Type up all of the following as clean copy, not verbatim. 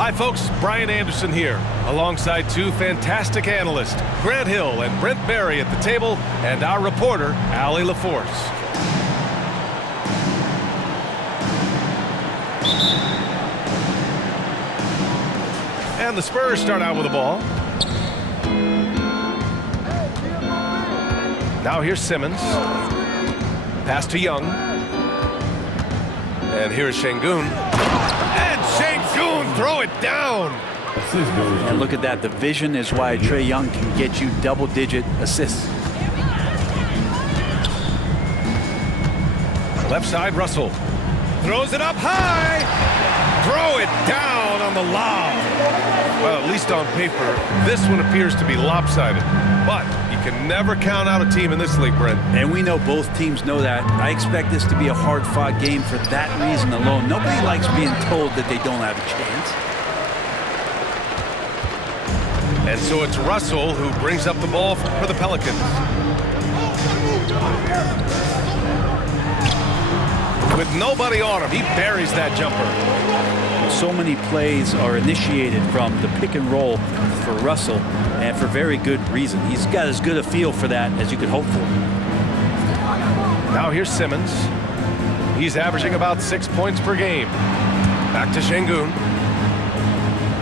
Hi folks, Brian Anderson here, alongside two fantastic analysts, Grant Hill and Brent Berry at the table, and our reporter, Allie LaForce. And the Spurs start out with the ball. Now here's Simmons. Pass to Young. And here's Şengün. And Şengün throw it down. And look at that. The vision is why Trae Young can get you double-digit assists. Left side, Russell. Throws it up high. Throw it down on the lob. Well, at least on paper, this one appears to be lopsided. But you can never count out a team in this league, Brent. And we know both teams know that. I expect this to be a hard-fought game for that reason alone. Nobody likes being told that they don't have a chance. And so it's Russell who brings up the ball for the Pelicans. With nobody on him, he buries that jumper. So many plays are initiated from the pick and roll for Russell, and for very good reason. He's got as good a feel for that as you could hope for. Now here's Simmons. He's averaging about 6 points per game. Back to Şengün.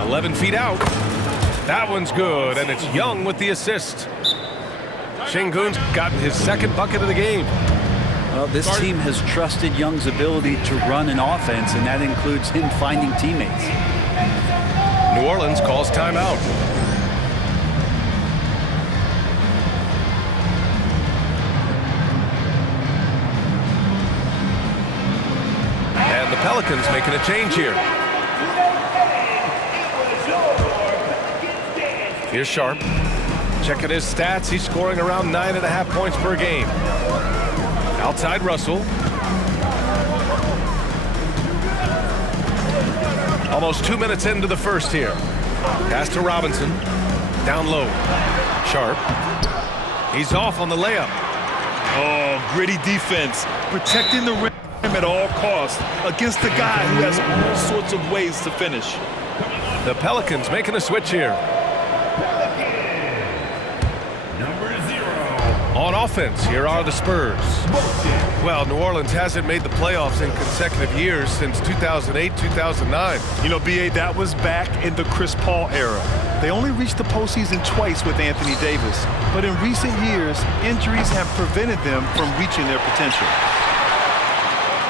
11 feet out. That one's good, and it's Young with the assist. Şengün's gotten his second bucket of the game. Well, this team has trusted Young's ability to run an offense, and that includes him finding teammates. New Orleans calls timeout. And the Pelicans making a change here. Here's Sharp. Checking his stats, he's scoring around 9.5 points per game. Outside Russell. Almost 2 minutes into the first here. Pass to Robinson. Down low. Sharp. He's off on the layup. Oh, gritty defense. Protecting the rim at all costs against a guy who has all sorts of ways to finish. The Pelicans making a switch here. On offense, here are the Spurs. Well, New Orleans hasn't made the playoffs in consecutive years since 2008, 2009. You know, B.A., that was back in the Chris Paul era. They only reached the postseason twice with Anthony Davis. But in recent years, injuries have prevented them from reaching their potential.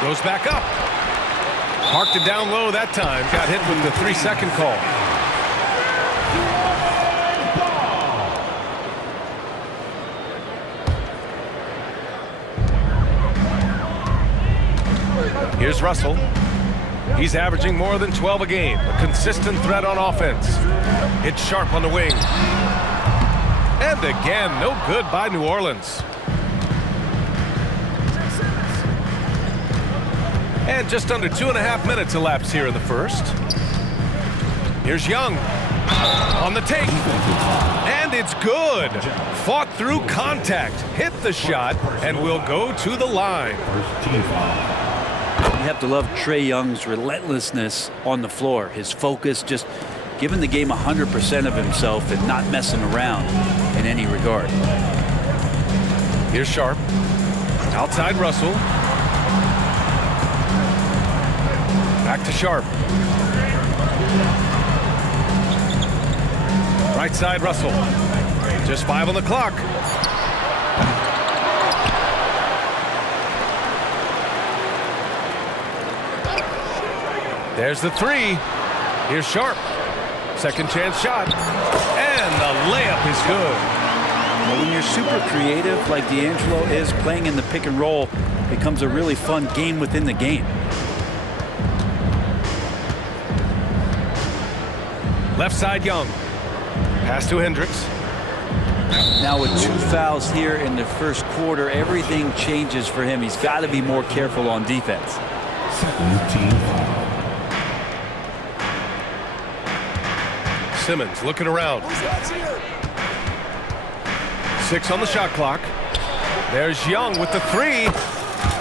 Goes back up. Parked it down low that time. Got hit with the 3-second call. Here's Russell. He's averaging more than 12 a game. A consistent threat on offense. It's Sharp on the wing. And again, no good by New Orleans. And just under 2.5 minutes elapsed here in the first. Here's Young on the take. And it's good. Fought through contact. Hit the shot and will go to the line. You have to love Trae Young's relentlessness on the floor. His focus, just giving the game 100% of himself and not messing around in any regard. Here's Sharp. Outside Russell. Back to Sharp. Right side Russell. Just 5 on the clock. There's the 3. Here's Sharp. Second chance shot. And the layup is good. Well, when you're super creative like D'Angelo is, playing in the pick and roll becomes a really fun game within the game. Left side Young. Pass to Hendricks. Now with 2 fouls here in the first quarter, everything changes for him. He's got to be more careful on defense. Simmons looking around. 6 on the shot clock. There's Young with the 3.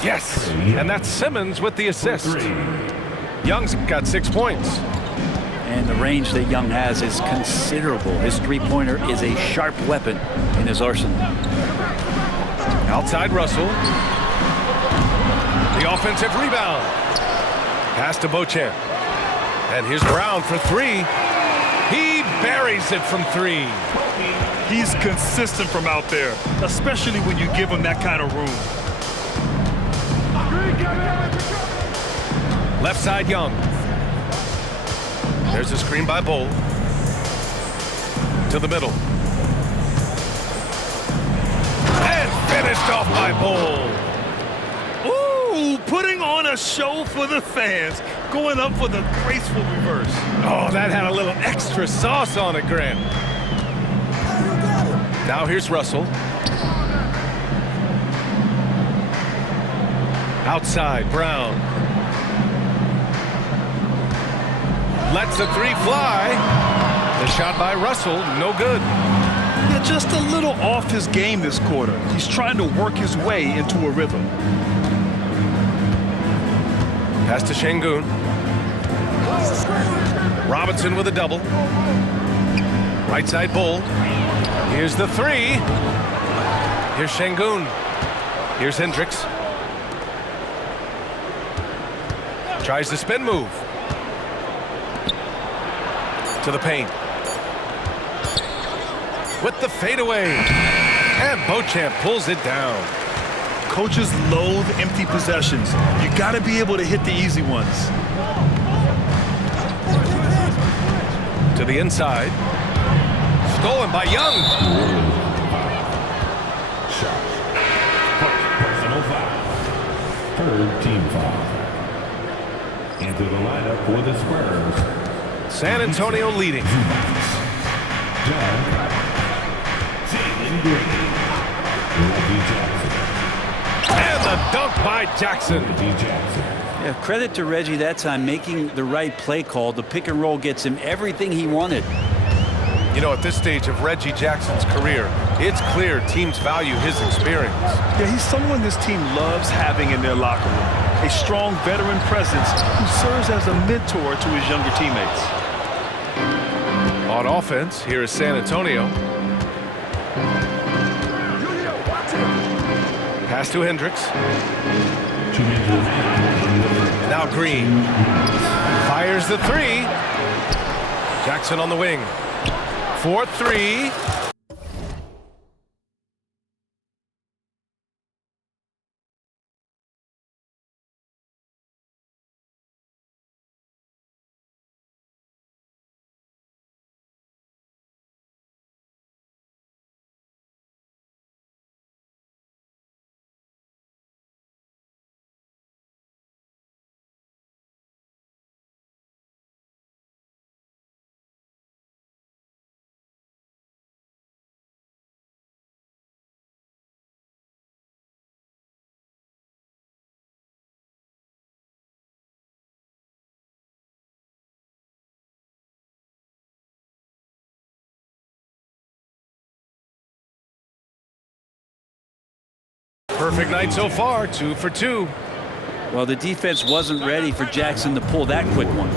Yes, and that's Simmons with the assist. Young's got 6 points. And the range that Young has is considerable. His three-pointer is a sharp weapon in his arsenal. Outside Russell. The offensive rebound. Pass to Beauchamp. And here's Brown for three. He buries it from three. He's consistent from out there, especially when you give him that kind of room. Left side Young. There's a screen by Bull. To the middle. And finished off by Bull. Ooh, putting on a show for the fans. Going up for the graceful reverse. Oh, that had a little extra sauce on it, Grant. Now here's Russell. Outside, Brown. Lets the three fly. The shot by Russell, no good. Yeah, just a little off his game this quarter. He's trying to work his way into a rhythm. Pass to Şengün. Robinson with a double. Right side Bull. Here's the three. Here's Şengün. Here's Hendricks. Tries the spin move. To the paint. With the fadeaway. And Beauchamp pulls it down. Coaches loathe empty possessions. You got to be able to hit the easy ones. To the inside. Stolen by Young. Personal foul. Third team foul. Into the lineup for the Spurs. San Antonio leading. John. Jalen Green. Reggie Jackson. And the dunk by Jackson. Reggie Jackson. Yeah, credit to Reggie that time making the right play call. The pick and roll gets him everything he wanted. You know, at this stage of Reggie Jackson's career, it's clear teams value his experience. Yeah, he's someone this team loves having in their locker room. A strong veteran presence who serves as a mentor to his younger teammates. On offense, here is San Antonio. Pass to Hendricks. Now Green. Fires the three. Jackson on the wing. 4-3. Perfect night so far, 2 for 2. Well, the defense wasn't ready for Jackson to pull that quick one.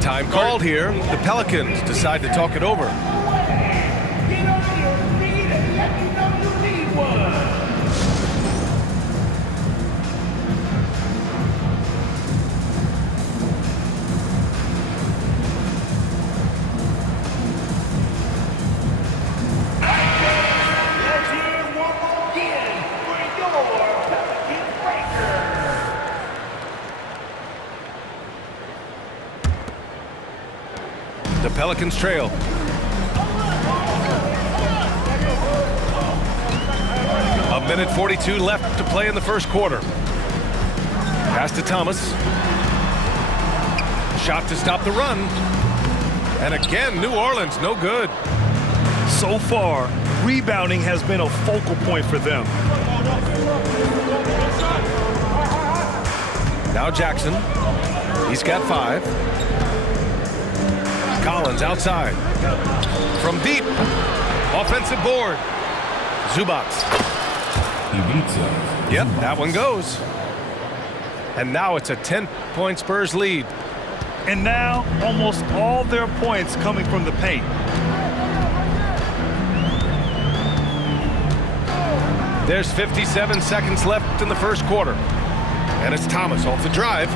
Time called here. The Pelicans decide to talk it over. Get on your feet and let me know you need one. Let's hear it one more again for your Pelican Breaker. The Pelicans trail. A minute 42 left to play in the first quarter. Pass to Thomas. Shot to stop the run. And again, New Orleans, no good. So far, rebounding has been a focal point for them. Now Jackson. He's got 5. Collins outside. From deep. Offensive board. Zubac. He beats us. Yep, that one goes. And now it's a 10-point Spurs lead. And now almost all their points coming from the paint. There's 57 seconds left in the first quarter. And it's Thomas off the drive.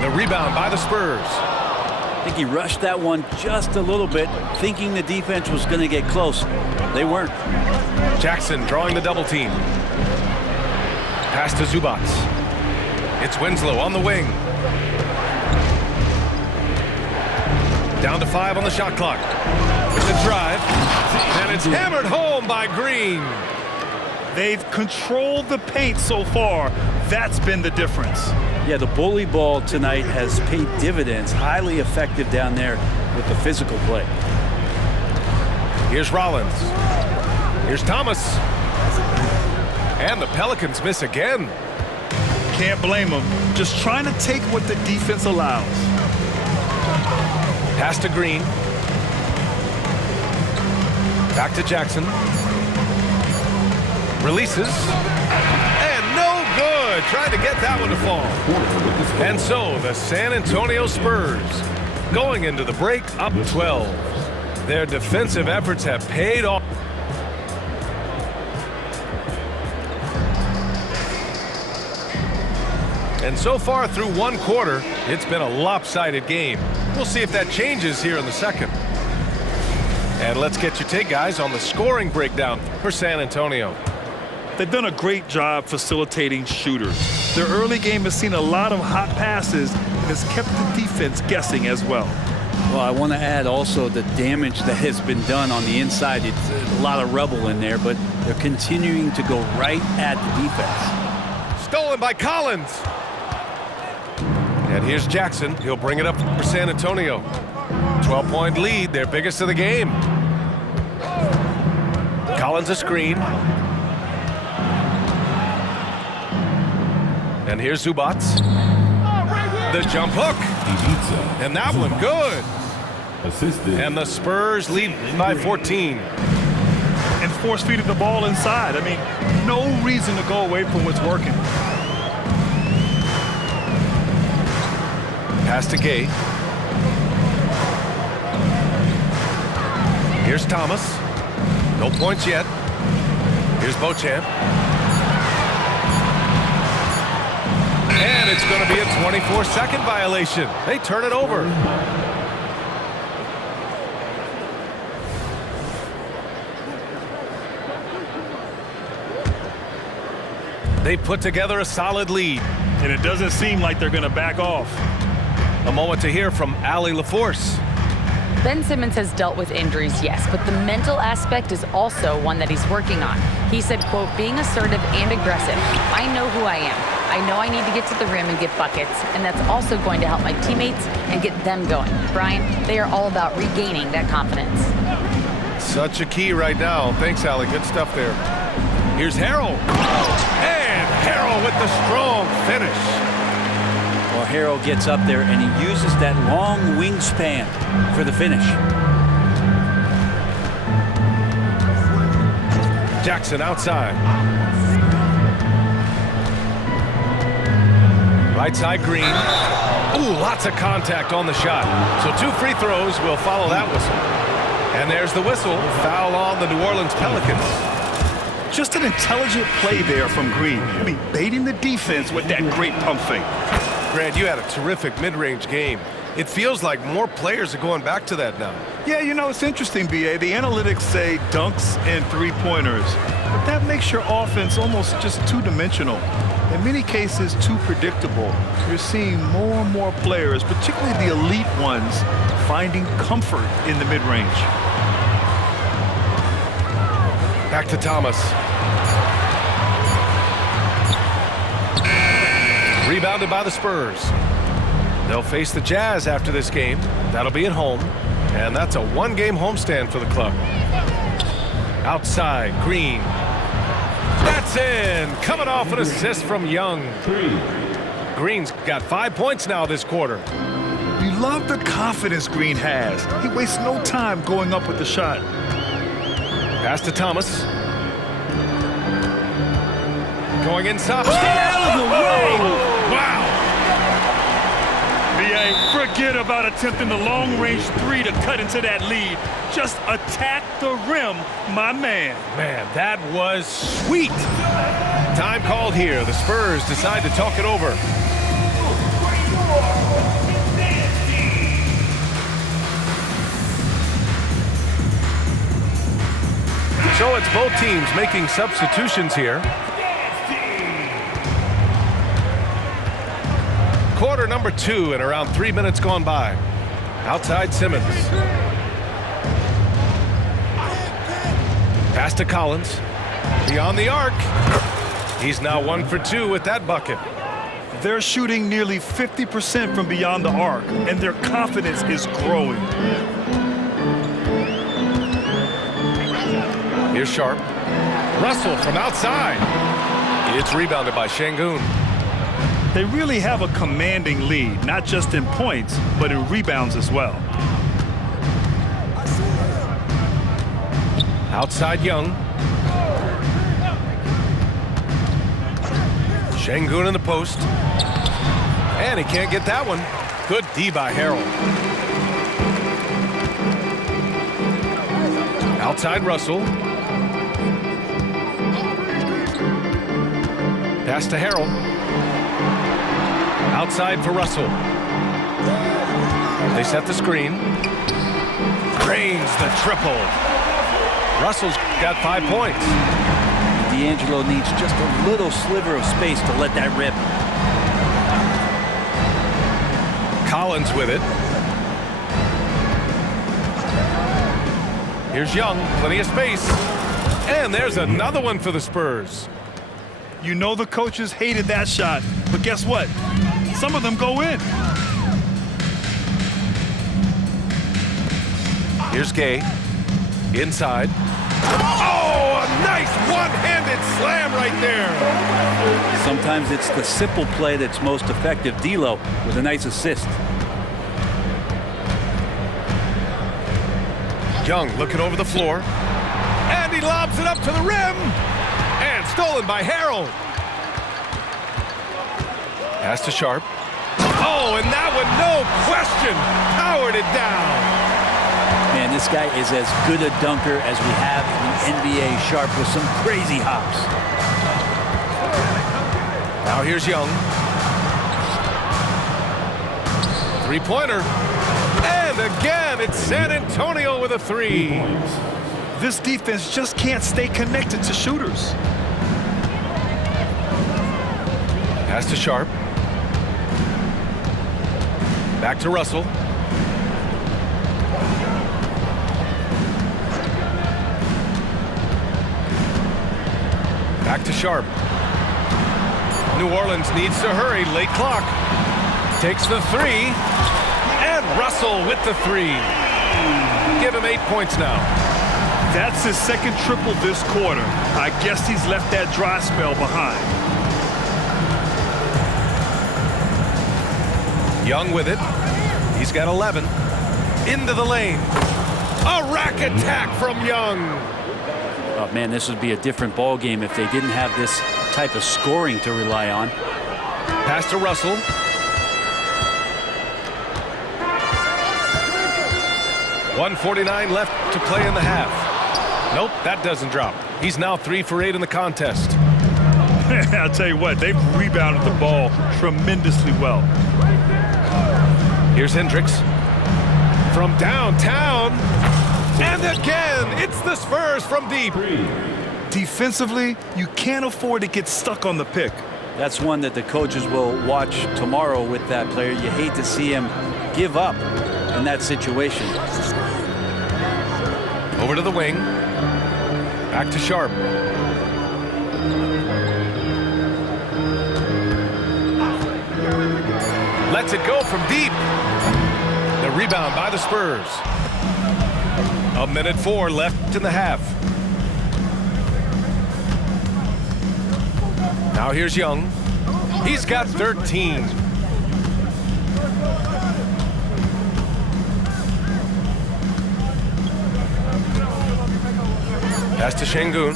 The rebound by the Spurs. I think he rushed that one just a little bit, thinking the defense was going to get close. They weren't. Jackson drawing the double team. Pass to Zubac. It's Winslow on the wing. Down to 5 on the shot clock. With the drive. And it's hammered home by Green. They've controlled the paint so far. That's been the difference. Yeah, the bully ball tonight has paid dividends. Highly effective down there with the physical play. Here's Rollins. Here's Thomas. And the Pelicans miss again. Can't blame them. Just trying to take what the defense allows. Pass to Green. Back to Jackson. Releases. And no good. Trying to get that one to fall. And so the San Antonio Spurs going into the break up 12. Their defensive efforts have paid off. And so far through one quarter, it's been a lopsided game. We'll see if that changes here in the second. And let's get your take, guys, on the scoring breakdown for San Antonio. They've done a great job facilitating shooters. Their early game has seen a lot of hot passes and has kept the defense guessing as well. Well, I want to add also the damage that has been done on the inside. It's a lot of rubble in there, but they're continuing to go right at the defense. Stolen by Collins. And here's Jackson. He'll bring it up for San Antonio. 12-point lead, their biggest of the game. Collins a screen. And here's Zubac. The jump hook. And that one good. Assisted. And the Spurs lead by 14. And force-feeding the ball inside. I mean, no reason to go away from what's working. Pass to Gay. Here's Thomas. No points yet. Here's Beauchamp. And it's going to be a 24-second violation. They turn it over. They put together a solid lead. And it doesn't seem like they're going to back off. A moment to hear from Allie LaForce. Ben Simmons has dealt with injuries, yes, but the mental aspect is also one that he's working on. He said, quote, being assertive and aggressive. I know who I am. I know I need to get to the rim and get buckets, and that's also going to help my teammates and get them going. Brian, they are all about regaining that confidence. Such a key right now. Thanks, Allie. Good stuff there. Here's Harrell. And Harrell with the strong finish. Well, Harrell gets up there and he uses that long wingspan for the finish. Jackson outside. Right side, Green. Ooh, lots of contact on the shot. So 2 free throws will follow that whistle. And there's the whistle. Foul on the New Orleans Pelicans. Just an intelligent play there from Green. I mean, baiting the defense with that great pump fake. Grant, you had a terrific mid-range game. It feels like more players are going back to that now. Yeah, you know, it's interesting, B.A. The analytics say dunks and three-pointers, but that makes your offense almost just two-dimensional. In many cases, too predictable. You're seeing more and more players, particularly the elite ones, finding comfort in the mid-range. Back to Thomas. Rebounded by the Spurs. They'll face the Jazz after this game. That'll be at home. And that's a one-game homestand for the club. Outside, Green. That's in. Coming off an assist from Young. Green's got 5 points now this quarter. You love the confidence Green has. He wastes no time going up with the shot. Pass to Thomas. Going inside. Stay out of the way! Wow. B.A. Forget about attempting the long-range three to cut into that lead. Just attack the rim, my man. Man, that was sweet. Time called here. The Spurs decide to talk it over. So it's both teams making substitutions here. Quarter number 2 and around 3 minutes gone by. Outside Simmons. Pass to Collins. Beyond the arc. He's now 1 for 2 with that bucket. They're shooting nearly 50% from beyond the arc, and their confidence is growing. Here's Sharp. Russell from outside. It's rebounded by Şengün. They really have a commanding lead, not just in points, but in rebounds as well. Outside Young. Şengün in the post. And he can't get that one. Good D by Harrell. Outside Russell. Pass to Harrell. Outside for Russell. They set the screen. Drains the triple. Russell's got 5 points. D'Angelo needs just a little sliver of space to let that rip. Collins with it. Here's Young, plenty of space. And there's another one for the Spurs. You know the coaches hated that shot, but guess what? Some of them go in. Here's Gay. Inside. Oh, a nice one-handed slam right there. Sometimes it's the simple play that's most effective. D'Lo with a nice assist. Young looking over the floor. And he lobs it up to the rim. And stolen by Harrell. Pass to Sharp. Oh, and that one, no question, powered it down. Man, this guy is as good a dunker as we have in the NBA. Sharp with some crazy hops. Now here's Young. Three-pointer. And again, it's San Antonio with a 3. This defense just can't stay connected to shooters. Pass to Sharp. Back to Russell. Back to Sharp. New Orleans needs to hurry. Late clock. Takes the 3. And Russell with the 3. Give him 8 points now. That's his second triple this quarter. I guess he's left that dry spell behind. Young with it. He's got 11. Into the lane. A rack attack from Young. Oh, man, this would be a different ball game if they didn't have this type of scoring to rely on. Pass to Russell. .149 left to play in the half. Nope, that doesn't drop. He's now 3 for 8 in the contest. I'll tell you what, they've rebounded the ball tremendously well. Here's Hendricks from downtown. And again, it's the Spurs from deep. Defensively, you can't afford to get stuck on the pick. That's one that the coaches will watch tomorrow with that player. You hate to see him give up in that situation. Over to the wing. Back to Sharp. Lets it go from deep. The rebound by the Spurs. 1:04 left in the half. Now here's Young. He's got 13. Pass to Şengün.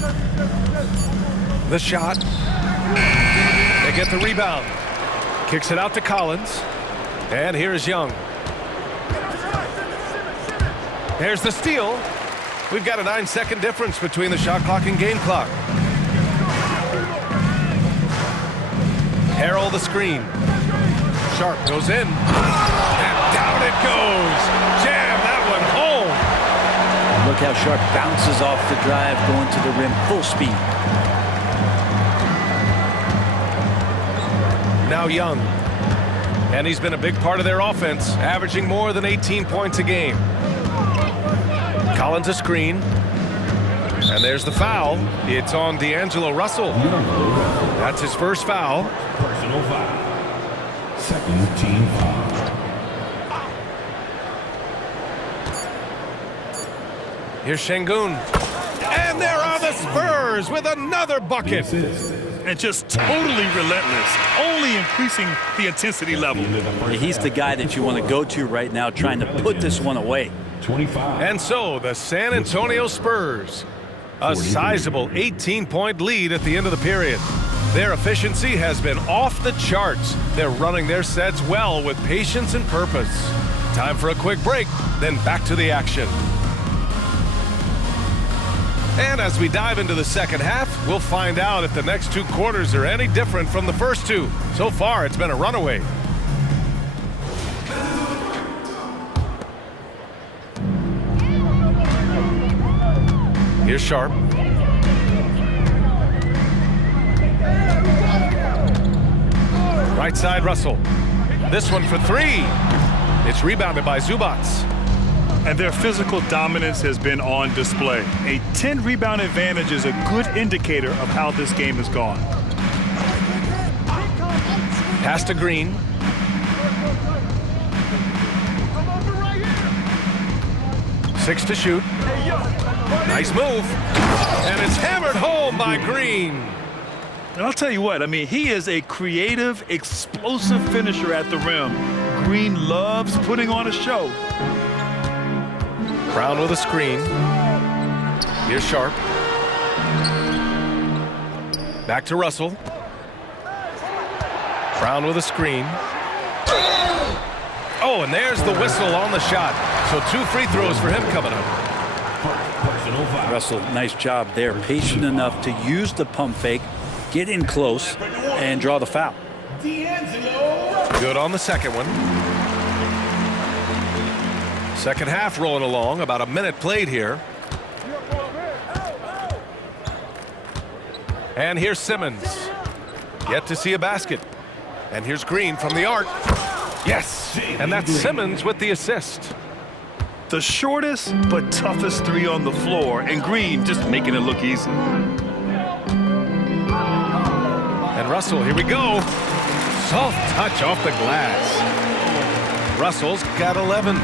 The shot. They get the rebound. Kicks it out to Collins. And here's Young. There's the steal. We've got a 9-second difference between the shot clock and game clock. Harrell the screen. Sharp goes in. And down it goes. Jam that one home. Look how Sharp bounces off the drive, going to the rim full speed. Now Young. And he's been a big part of their offense, averaging more than 18 points a game. Collins a screen. And there's the foul. It's on D'Angelo Russell. That's his first foul. Personal foul. Second team foul. Here's Şengün. And there are the Spurs with another bucket. And just totally relentless, only increasing the intensity level. He's the guy that you want to go to right now, trying to put this one away. 25. And so the San Antonio Spurs, a sizable 18-point lead at the end of the period. Their efficiency has been off the charts. They're running their sets well with patience and purpose. Time for a quick break, then back to the action. And as we dive into the second half, we'll find out if the next two quarters are any different from the first two. So far, it's been a runaway. Here's Sharp. Right side, Russell. This one for three. It's rebounded by Zubac. And their physical dominance has been on display. A 10-rebound advantage is a good indicator of how this game has gone. Pass to Green. Six to shoot. Nice move. And it's hammered home by Green. And I'll tell you what, I mean, he is a creative, explosive finisher at the rim. Green loves putting on a show. Brown with a screen. Here's Sharp. Back to Russell. Brown with a screen. Oh, and there's the whistle on the shot. So 2 free throws for him coming up. Personal foul. Russell, nice job there. Patient enough to use the pump fake, get in close, and draw the foul. Good on the second one. Second half rolling along, about a minute played here. And here's Simmons. Yet to see a basket. And here's Green from the arc. Yes, and that's Simmons with the assist. The shortest but toughest three on the floor, and Green just making it look easy. And Russell, here we go. Soft touch off the glass. Russell's got 11.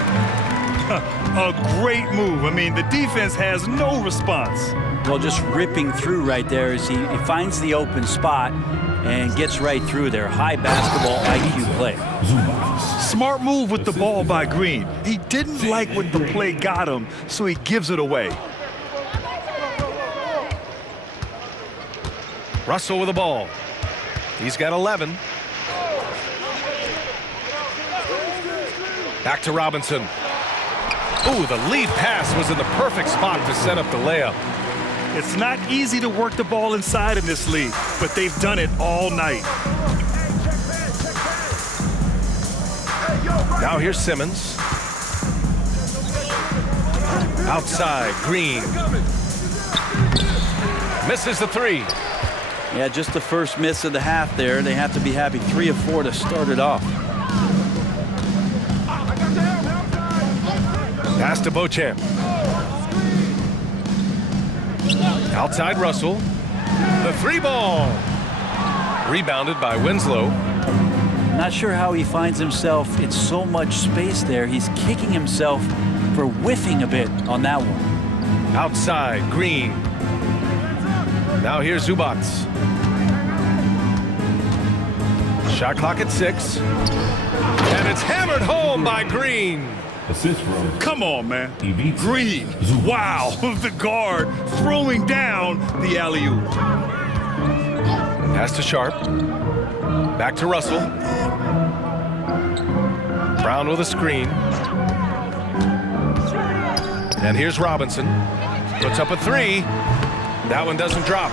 A great move. I mean, the defense has no response. Well, just ripping through right there as he finds the open spot and gets right through there. High basketball IQ play. Smart move with the ball by Green. He didn't like what the play got him, so he gives it away. Russell with the ball. He's got 11. Back to Robinson. Ooh, the lead pass was in the perfect spot to set up the layup. It's not easy to work the ball inside in this league, but they've done it all night. Now here's Simmons. Outside, Green. Misses the three. Yeah, just the first miss of the half there. They have to be happy. 3 of 4 to start it off. Pass to Beauchamp. Outside Russell. The three ball. Rebounded by Winslow. Not sure how he finds himself in so much space there. He's kicking himself for whiffing a bit on that one. Outside, Green. Now here's Zubac. Shot clock at 6. And it's hammered home by Green. Assist from. Come on, man. Green. Green. Wow. The guard throwing down the alley-oop. Pass to Sharp. Back to Russell. Brown with a screen. And here's Robinson. Puts up a three. That one doesn't drop.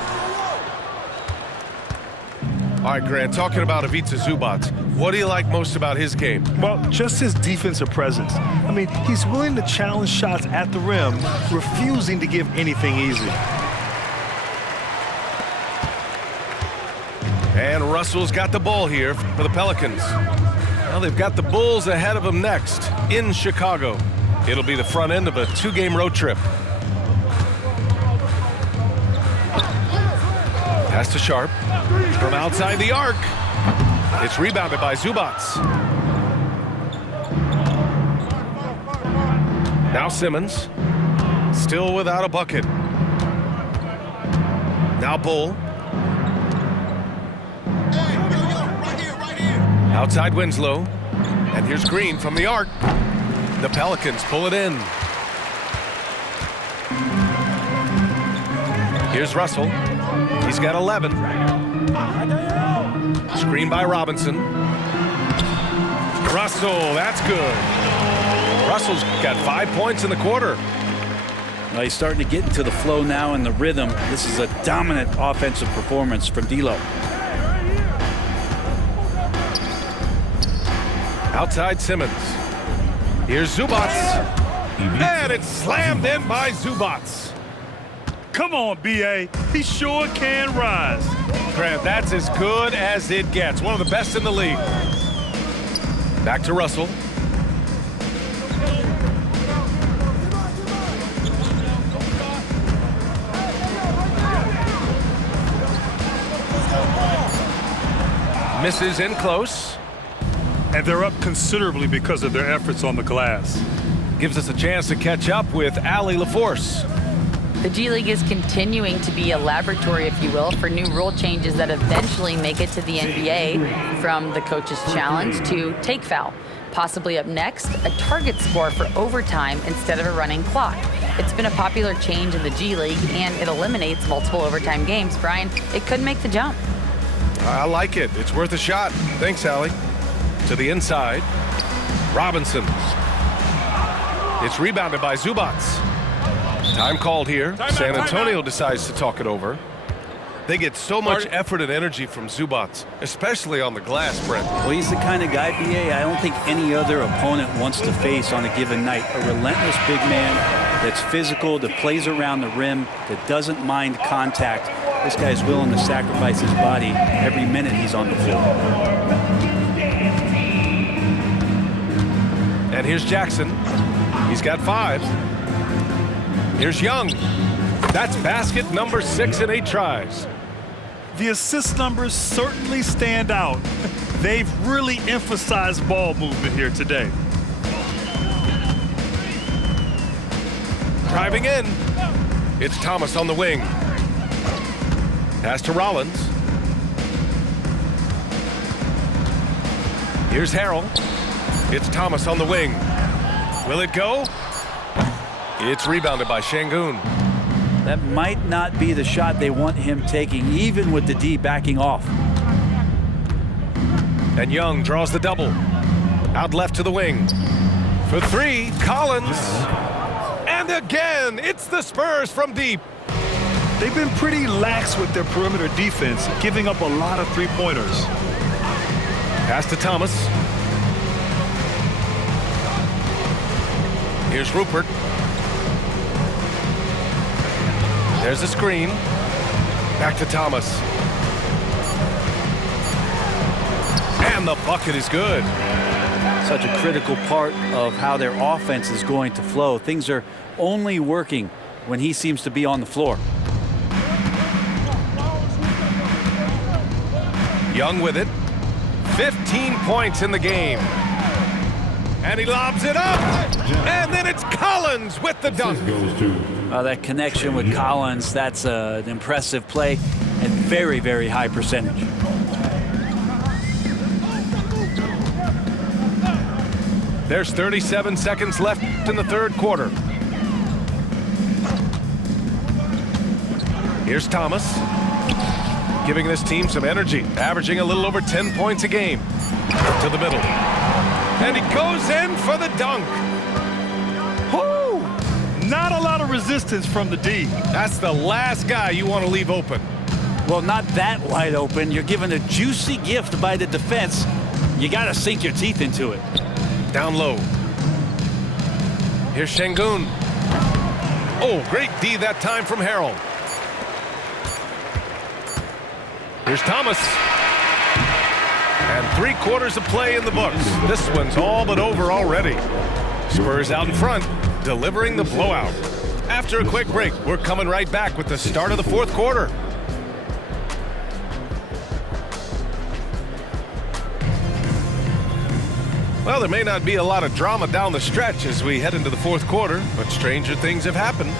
All right, Grant, talking about Ivica Zubac, what do you like most about his game? Well, just his defensive presence. I mean, he's willing to challenge shots at the rim, refusing to give anything easy. And Russell's got the ball here for the Pelicans. Well, they've got the Bulls ahead of them next in Chicago. It'll be the front end of a 2-game road trip. Pass to Sharp from outside the arc. It's rebounded by Zubac. Now Simmons, still without a bucket. Now Bull. Outside Winslow. And here's Green from the arc. The Pelicans pull it in. Here's Russell. He's got 11. Screen by Robinson. Russell, that's good. Russell's got 5 points in the quarter. Well, he's starting to get into the flow now and the rhythm. This is a dominant offensive performance from D'Lo. Outside Simmons. Here's Zubac. And it's slammed in by Zubac. Come on, B.A. He sure can rise. Grant, that's as good as it gets. One of the best in the league. Back to Russell. Misses in close. And they're up considerably because of their efforts on the glass. Gives us a chance to catch up with Allie LaForce. The G League is continuing to be a laboratory, if you will, for new rule changes that eventually make it to the NBA, from the coach's challenge to take foul. Possibly up next, a target score for overtime instead of a running clock. It's been a popular change in the G League, and it eliminates multiple overtime games. Brian, it could make the jump. I like it. It's worth a shot. Thanks, Allie. To the inside. Robinson. It's rebounded by Zubac. Time called here. San Antonio decides to talk it over. They get so much effort and energy from Zubac, especially on the glass, Brent. Well, he's the kind of guy, B.A., I don't think any other opponent wants to face on a given night. A relentless big man that's physical, that plays around the rim, that doesn't mind contact. This guy's willing to sacrifice his body every minute he's on the floor. And here's Jackson. He's got 5. Here's Young. That's basket number 6 in 8 tries. The assist numbers certainly stand out. They've really emphasized ball movement here today. Driving in. It's Thomas on the wing. Pass to Rollins. Here's Harrell. It's Thomas on the wing. Will it go? It's rebounded by Şengün. That might not be the shot they want him taking, even with the D backing off. And Young draws the double. Out left to the wing. For 3, Collins. And again, it's the Spurs from deep. They've been pretty lax with their perimeter defense, giving up a lot of three-pointers. Pass to Thomas. Here's Rupert. There's a screen. Back to Thomas. And the bucket is good. Such a critical part of how their offense is going to flow. Things are only working when he seems to be on the floor. Young with it. 15 points in the game. And he lobs it up. And then it's Collins with the dunk. That connection with Collins, that's an impressive play and very, very high percentage. There's 37 seconds left in the third quarter. Here's Thomas, giving this team some energy, averaging a little over 10 points a game. To the middle. And he goes in for the dunk. Whoo! Not a lot of resistance from the D. That's the last guy you want to leave open. Well, not that wide open. You're given a juicy gift by the defense. You got to sink your teeth into it. Down low. Here's Şengün. Oh, great D that time from Harrell. Here's Thomas. And 3/4 of play in the books. This one's all but over already. Spurs out in front, delivering the blowout. After a quick break, we're coming right back with the start of the 4th quarter. Well, there may not be a lot of drama down the stretch as we head into the 4th quarter, but stranger things have happened.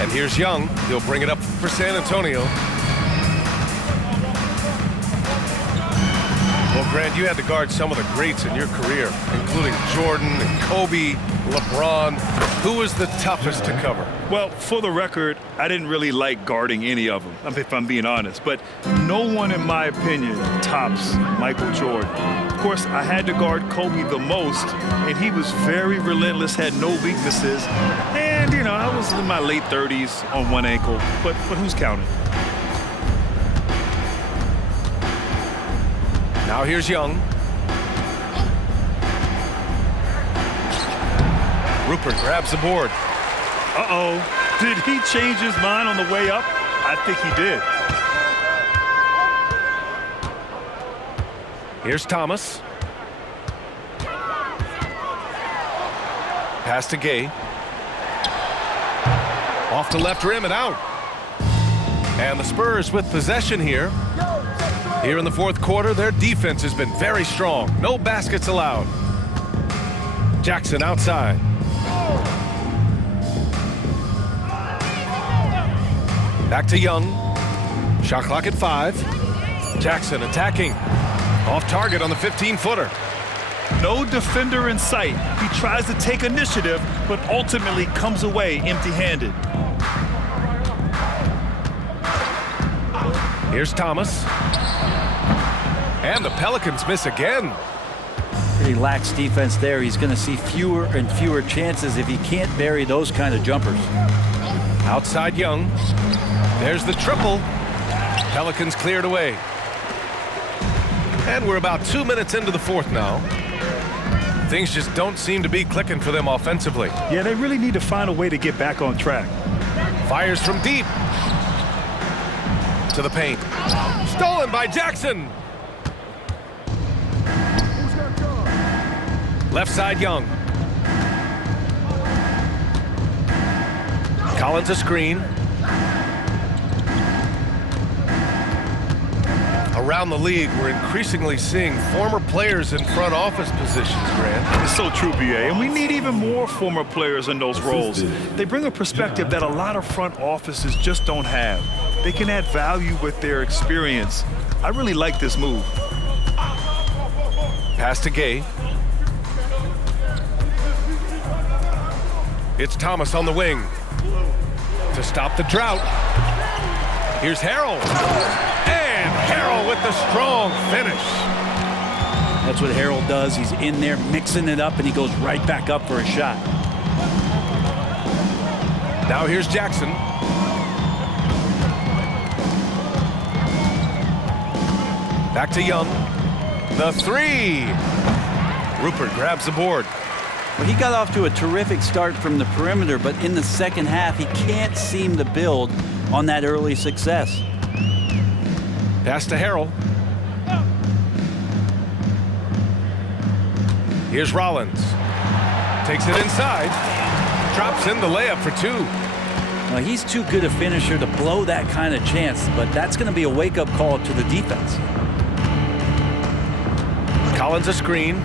And here's Young. He'll bring it up for San Antonio. Well, Grant, you had to guard some of the greats in your career, including Jordan and Kobe, LeBron. Who was the toughest to cover? Well, for the record, I didn't really like guarding any of them, if I'm being honest. But no one, in my opinion, tops Michael Jordan. Of course, I had to guard Kobe the most, and he was very relentless, had no weaknesses. And, you know, I was in my late 30s on one ankle, but who's counting? Now here's Young. Rupert grabs the board. Uh-oh. Did he change his mind on the way up? I think he did. Here's Thomas. Pass to Gay. Off the left rim and out. And the Spurs with possession here. Here in the 4th quarter, their defense has been very strong. No baskets allowed. Jackson outside. Back to Young. Shot clock at 5. Jackson attacking. Off target on the 15-footer. No defender in sight. He tries to take initiative, but ultimately comes away empty-handed. Here's Thomas. And the Pelicans miss again. Pretty lax defense there. He's going to see fewer and fewer chances if he can't bury those kind of jumpers. Outside Young. There's the triple. Pelicans cleared away. And we're about 2 minutes into the 4th now. Things just don't seem to be clicking for them offensively. Yeah, they really need to find a way to get back on track. Fires from deep. To the paint. Stolen by Jackson. Left side Young. Collins a screen. Around the league, we're increasingly seeing former players in front office positions, Grant. It's so true, BA, and we need even more former players in those roles. They bring a perspective that a lot of front offices just don't have. They can add value with their experience. I really like this move. Pass to Gay. It's Thomas on the wing. To stop the drought. Here's Harrell. And Harrell with the strong finish. That's what Harrell does. He's in there mixing it up, and he goes right back up for a shot. Now here's Jackson. Back to Young. The 3. Rupert grabs the board. Well, he got off to a terrific start from the perimeter, but in the second half, he can't seem to build on that early success. Pass to Harrell. Here's Rollins. Takes it inside. Drops in the layup for 2. Now, he's too good a finisher to blow that kind of chance, but that's going to be a wake-up call to the defense. Collins a screen.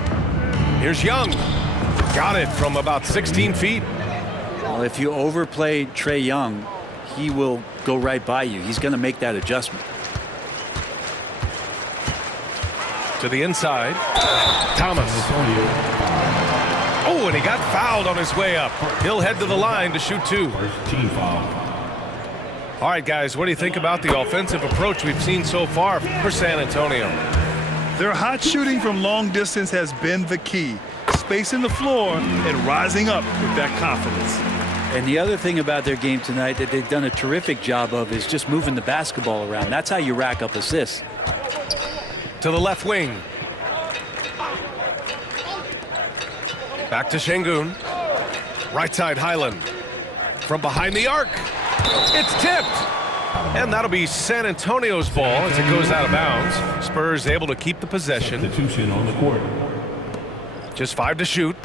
Here's Young. Got it from about 16 feet. Well, if you overplay Trae Young, he will go right by you. He's going to make that adjustment. To the inside. Thomas. Oh, and he got fouled on his way up. He'll head to the line to shoot 2. Team foul. All right, guys, what do you think about the offensive approach we've seen so far for San Antonio? Their hot shooting from long distance has been the key. Spacing the floor and rising up with that confidence. And the other thing about their game tonight that they've done a terrific job of is just moving the basketball around. That's how you rack up assists. To the left wing. Back to Şengün. Right side Highland. From behind the arc. It's tipped. And that'll be San Antonio's ball as it goes out of bounds. Spurs able to keep the possession. Substitution on the court. Just 5 to shoot.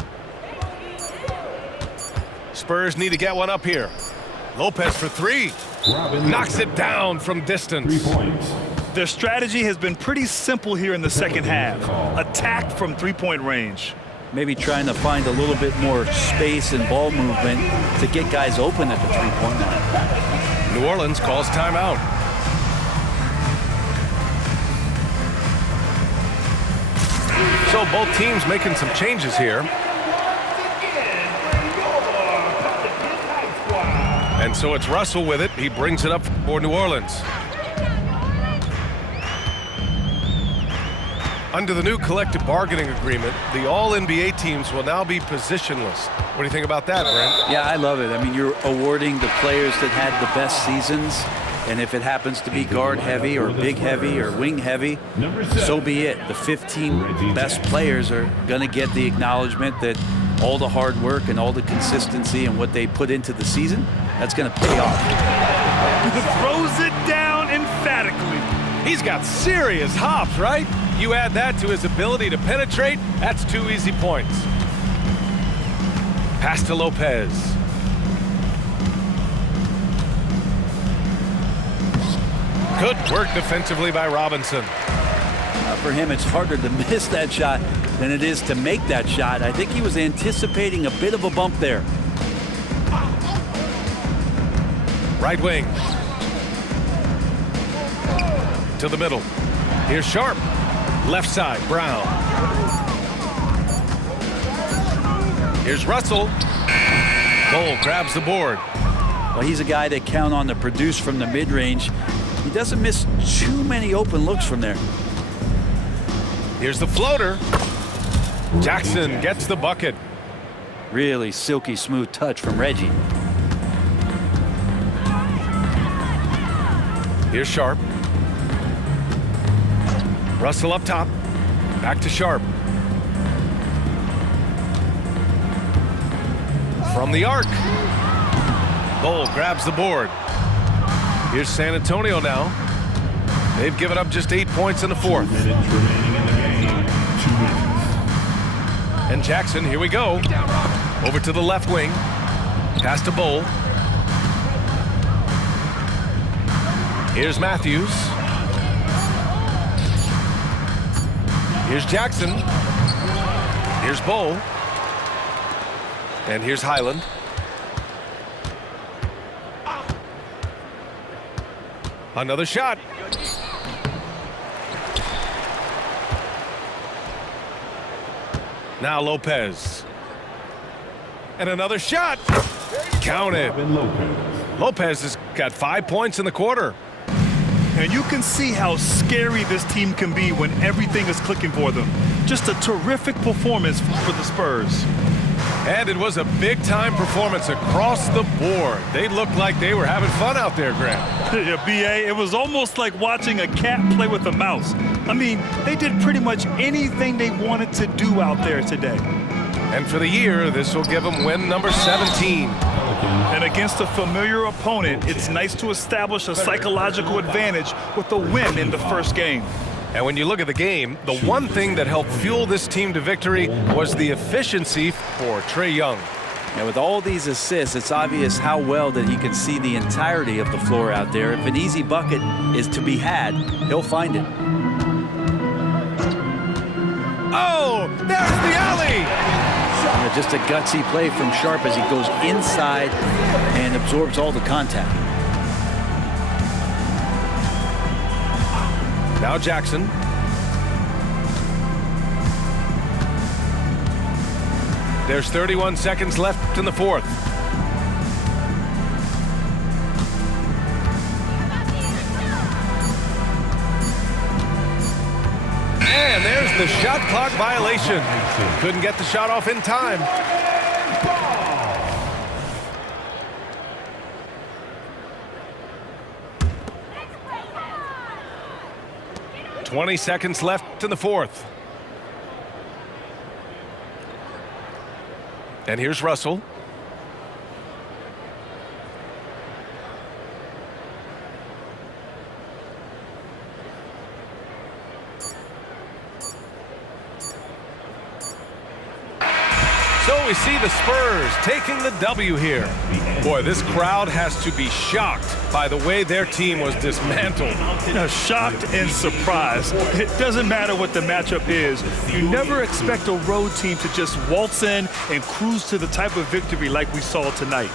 Spurs need to get one up here. Lopez for 3. Knocks it down from distance. 3 points. Their strategy has been pretty simple here in the second half. Attack from three-point range. Maybe trying to find a little bit more space and ball movement to get guys open at the three-point line. New Orleans calls timeout. So both teams making some changes here. And so it's Russell with it. He brings it up for New Orleans. Under the new collective bargaining agreement, the all-NBA teams will now be positionless. What do you think about that, Brent? Yeah, I love it. I mean, you're awarding the players that had the best seasons. And if it happens to be guard heavy or big heavy or wing heavy, so be it. The 15 best players are going to get the acknowledgement that all the hard work and all the consistency and what they put into the season, that's going to pay off. Throws it down emphatically. He's got serious hops, right? You add that to his ability to penetrate, that's 2 easy points. Pass to Lopez. Good work defensively by Robinson. For him, it's harder to miss that shot than it is to make that shot. I think he was anticipating a bit of a bump there. Right wing. To the middle. Here's Sharp. Left side, Brown. Here's Russell. Cole grabs the board. Well, he's a guy that count on to produce from the mid-range. He doesn't miss too many open looks from there. Here's the floater. Jackson gets the bucket. Really silky smooth touch from Reggie. Here's Sharp. Russell up top. Back to Sharp. From the arc. Cole grabs the board. Here's San Antonio now. They've given up just 8 points in the fourth. 2 minutes remaining in the game. 2 minutes. And Jackson, here we go. Over to the left wing. Pass to Bowl. Here's Matthews. Here's Jackson. Here's Bowl. And here's Highland. Another shot. Now Lopez. And another shot. Counted. Lopez has got 5 points in the quarter. And you can see how scary this team can be when everything is clicking for them. Just a terrific performance for the Spurs. And it was a big-time performance across the board. They looked like they were having fun out there, Grant. Yeah, B.A., it was almost like watching a cat play with a mouse. I mean, they did pretty much anything they wanted to do out there today. And for the year, this will give them win number 17. And against a familiar opponent, it's nice to establish a psychological advantage with a win in the first game. And when you look at the game, the one thing that helped fuel this team to victory was the efficiency for Trae Young. And with all these assists, it's obvious how well that he can see the entirety of the floor out there. If an easy bucket is to be had, he'll find it. Oh, there's the alley! Just a gutsy play from Sharp as he goes inside and absorbs all the contact. Now Jackson. There's 31 seconds left in the fourth. the shot clock violation. Couldn't get the shot off in time. 20 seconds left in the fourth. And here's Russell. So we see the Spurs taking the W here. Boy, this crowd has to be shocked by the way their team was dismantled. You know, shocked and surprised. It doesn't matter what the matchup is. You never expect a road team to just waltz in and cruise to the type of victory like we saw tonight.